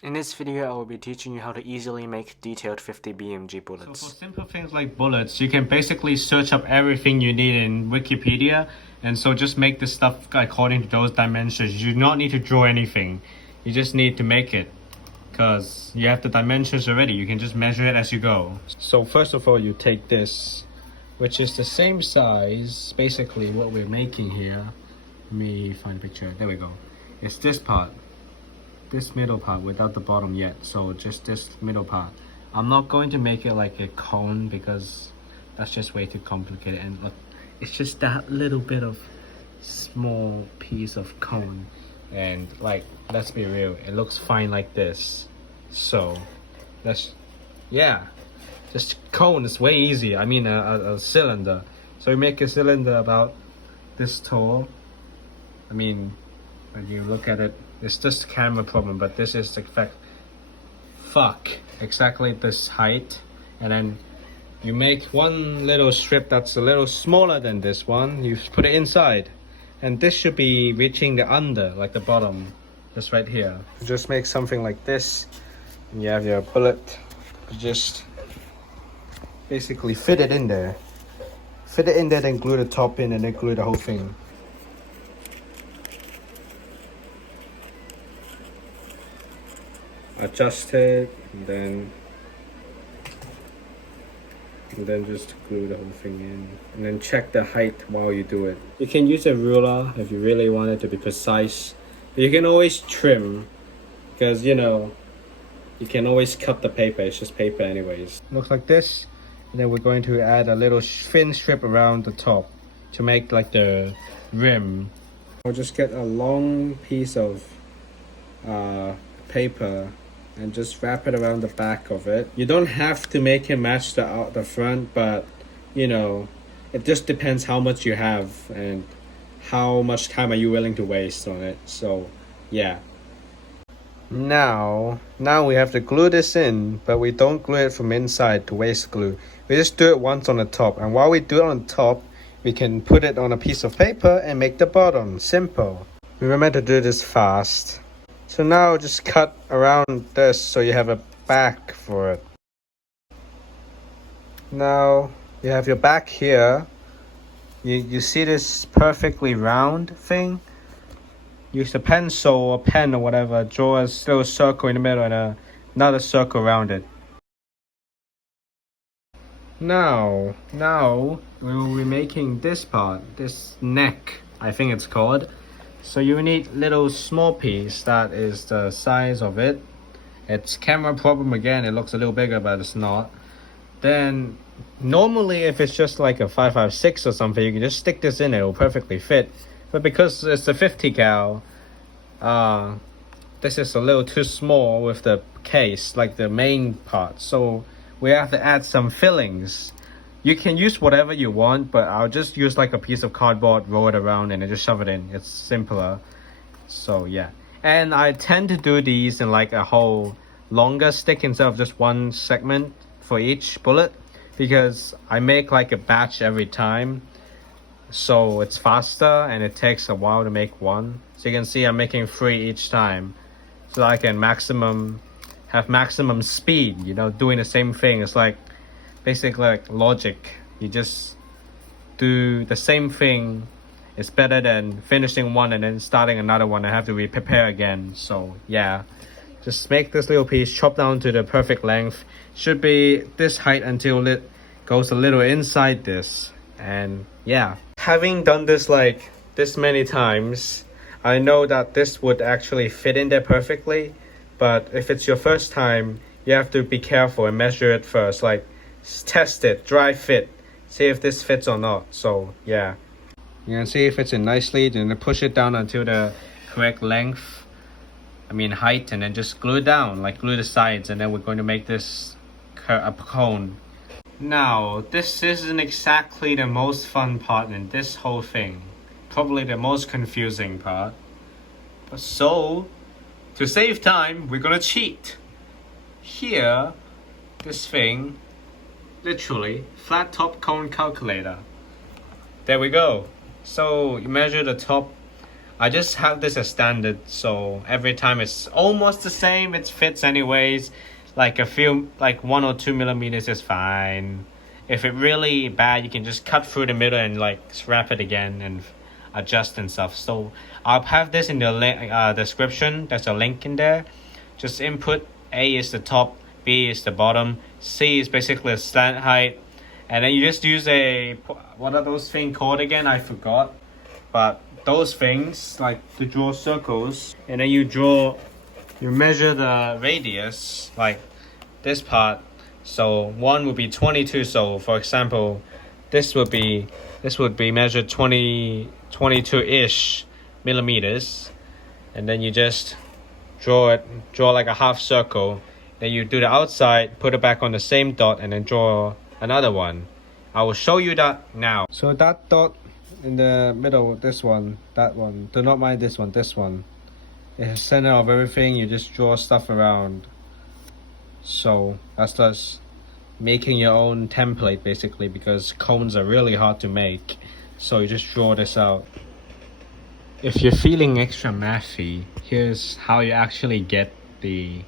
In this video, I will be teaching you how to easily make detailed 50 BMG So bullets. for simple things like bullets, you can basically search up everything you need in Wikipedia, and so just make the stuff according to those dimensions. You do not need to draw anything. You just need to make it, because you have the dimensions already. You can just measure it as you go. So first of all, you take this, which is the same size, basically what we're making here. Let me find a picture. There we go. It's this part. This middle part without the bottom yet, so just this middle part. I'm not going to make it like a cone because that's just way too complicated, and look, it's just that little bit of small piece of cone, and like, let's be real, it looks fine like this. So that's, yeah, just cone is way easy. I mean a cylinder. So you make a cylinder about this tall. I mean, when you look at it, it's just a camera problem, but this is the fact. Fuck, exactly this height, and then you make one little strip that's a little smaller than this one. You put it inside, and this should be reaching the under, like the bottom, just right here. Just make something like this, and you have your bullet. Just basically fit it in there. Fit it in there, then glue the top in, and then glue the whole thing. Adjust it, and then just glue the whole thing in, and then check the height while you do it. You can use a ruler if you really want it to be precise, but you can always trim, because you know, you can always cut the paper. It's just paper anyways. Looks like this, and then we're going to add a little thin strip around the top to make like the rim. I'll just get a long piece of paper and just wrap it around the back of it. You don't have to make it match the front, but you know, it just depends how much you have and how much time are you willing to waste on it. So yeah. Now we have to glue this in, but we don't glue it from inside to waste glue. We just do it once on the top, and while we do it on top, we can put it on a piece of paper and make the bottom. Simple. Remember to do this fast. So now just cut around this so you have a back for it. Now you have your back here. You see this perfectly round thing? Use a pencil or pen or whatever, draw a little circle in the middle and another circle around it. Now we will be making this part, this neck, I think it's called. So you need little small piece that is the size of it. It's camera problem again, it looks a little bigger but it's not. Then normally if it's just like a 5.56 or something, you can just stick this in, it will perfectly fit. But because it's a 50 cal, this is a little too small with the case, like the main part. So we have to add some fillings. You can use whatever you want, but I'll just use like a piece of cardboard, roll it around, and then just shove it in. It's simpler. So yeah. And I tend to do these in like a whole longer stick instead of just one segment for each bullet, because I make like a batch every time. So it's faster and it takes a while to make one. So you can see I'm making 3 each time, so I can have maximum speed, you know, doing the same thing. It's like basically like logic. You just do the same thing. It's better than finishing one and then starting another one and have to prepare again. So yeah, just make this little piece, chop down to the perfect length. Should be this height until it goes a little inside this. And yeah, having done this like this many times, I know that this would actually fit in there perfectly. But if it's your first time, you have to be careful and measure it first. Like, test it, dry fit, see if this fits or not. So yeah, you can see it fits in nicely. Then push it down until the correct length, height, and then just glue it down, like glue the sides, and then we're going to make this a cone. Now this isn't exactly the most fun part in this whole thing, probably the most confusing part. But so to save time, we're gonna cheat. Here, this thing, literally, flat top cone calculator. There we go. So you measure the top I just have this as standard, so every time it's almost the same. It fits anyways. Like 1 or 2 millimeters is fine. If it really bad, you can just cut through the middle and like wrap it again and adjust and stuff. So I'll have this in the description. There's a link in there. Just input A is the top, B is the bottom, C is basically a slant height, and then you just use what are those things called again? I forgot. But those things, like to draw circles, and then you measure the radius, like this part. So one would be 22. So for example, this would be measured 22-ish millimeters, and then you just draw like a half circle. Then you do the outside, put it back on the same dot, and then draw another one. I will show you that now. So that dot in the middle, this one, that one, do not mind this one, it's center of everything. You just draw stuff around. So that's just making your own template basically, because cones are really hard to make. So you just draw this out. If you're feeling extra mathy, here's how you actually get the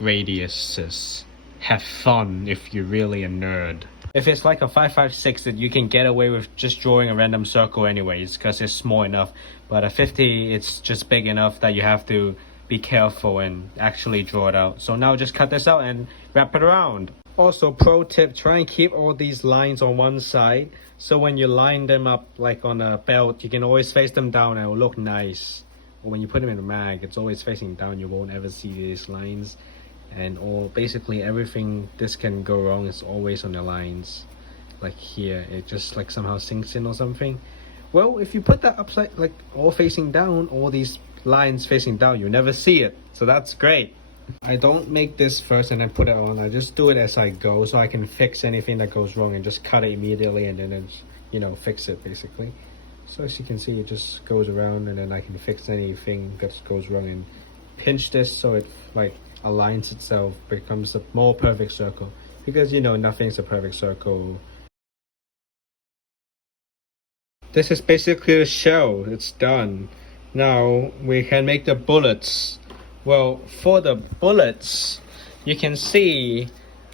radiuses. Have fun if you're really a nerd. If it's like a 556, that you can get away with just drawing a random circle anyways, because it's small enough. But a 50, it's just big enough that you have to be careful and actually draw it out. So now just cut this out and wrap it around. Also, pro tip, try and keep all these lines on one side, so when you line them up like on a belt, you can always face them down and it will look nice. Or when you put them in a mag, it's always facing down, you won't ever see these lines. And basically everything this can go wrong is always on the lines. Like here, it just like somehow sinks in or something. Well, if you put that upside, like all facing down, all these lines facing down, you never see it. So that's great. I don't make this first and then put it on. I just do it as I go, so I can fix anything that goes wrong and just cut it immediately, and then it's, fix it basically. So as you can see, it just goes around, and then I can fix anything that goes wrong and pinch this so it like aligns itself, becomes a more perfect circle, because nothing's a perfect circle. This is basically the shell. It's done. Now we can make the bullets. Well, for the bullets, you can see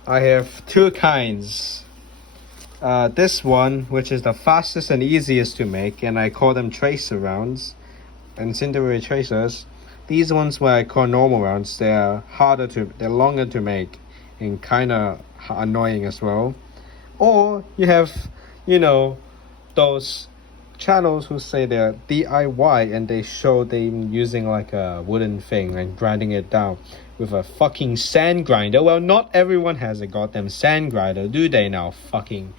I have two kinds. This one, which is the fastest and easiest to make, and I call them tracer rounds, incendiary tracers. These ones, where I call normal rounds, they're longer to make and kind of annoying as well. Or you have, those channels who say they're DIY and they show them using like a wooden thing and grinding it down with a fucking sand grinder. Well, not everyone has a goddamn sand grinder, do they now? Fucking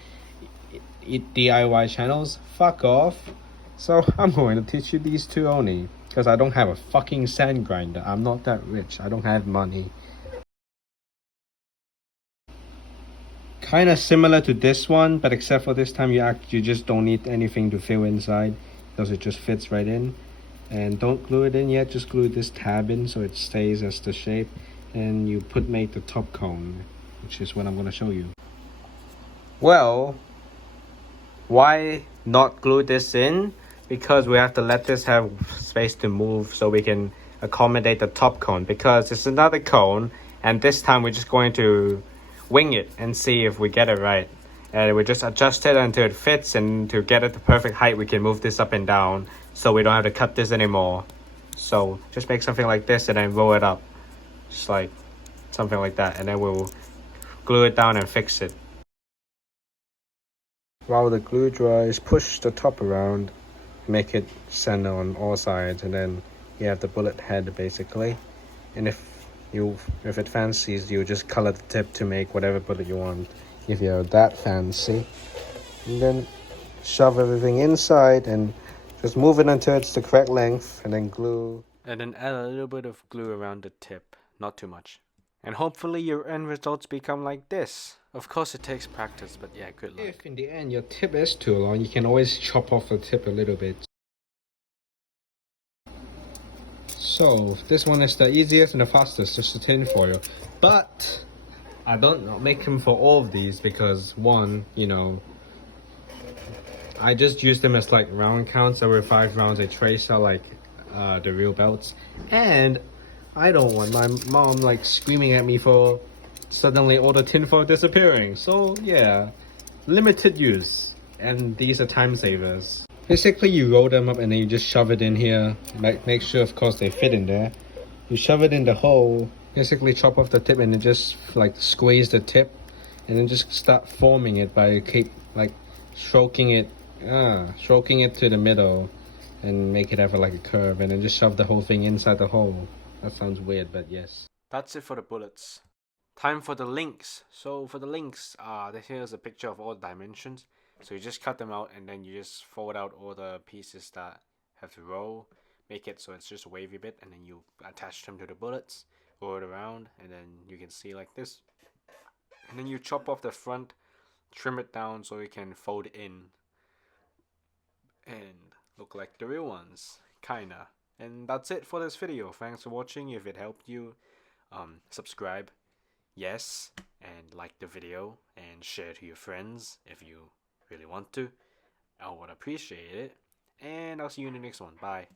DIY channels, fuck off. So I'm going to teach you these two only, because I don't have a fucking sand grinder. I'm not that rich. I don't have money. Kind of similar to this one, but except for this time you just don't need anything to fill inside, because it just fits right in. And don't glue it in yet, just glue this tab in so it stays as the shape, and you make the top cone, which is what I'm going to show you. Well, why not glue this in? Because we have to let this have space to move so we can accommodate the top cone, because it's another cone, and this time we're just going to wing it and see if we get it right. And we just adjust it until it fits, and to get it the perfect height we can move this up and down, so we don't have to cut this anymore. So just make something like this and then roll it up, just like something like that, and then we'll glue it down and fix it. While the glue dries, push the top around, make it center on all sides, and then you have the bullet head basically. And if it fancies, you just color the tip to make whatever bullet you want, if you're that fancy. And then shove everything inside and just move it until it's the correct length, and then glue. And then add a little bit of glue around the tip, not too much. And hopefully your end results become like this. Of course it takes practice, but yeah, good luck. If in the end your tip is too long, you can always chop off the tip a little bit. So this one is the easiest and the fastest, just a tin foil. But I don't make them for all of these, because one, I just use them as like round counts. Every 5 rounds a trace are like the real belts. And I don't want my mom like screaming at me for suddenly all the tinfoil disappearing. So yeah, limited use. And these are time savers. Basically you roll them up and then you just shove it in here. Make sure of course they fit in there. You shove it in the hole, basically chop off the tip and then just like squeeze the tip and then just start forming it by keep like stroking it to the middle and make it have like a curve and then just shove the whole thing inside the hole. That sounds weird, but yes. That's it for the bullets. Time for the links. So for the links, here's a picture of all the dimensions. So you just cut them out and then you just fold out all the pieces that have to roll. Make it so it's just a wavy bit and then you attach them to the bullets, roll it around, and then you can see like this. And then you chop off the front, trim it down so it can fold in and look like the real ones, kinda. And that's it for this video. Thanks for watching. If it helped you, subscribe, yes, and like the video and share to your friends if you really want to. I would appreciate it. And I'll see you in the next one. Bye.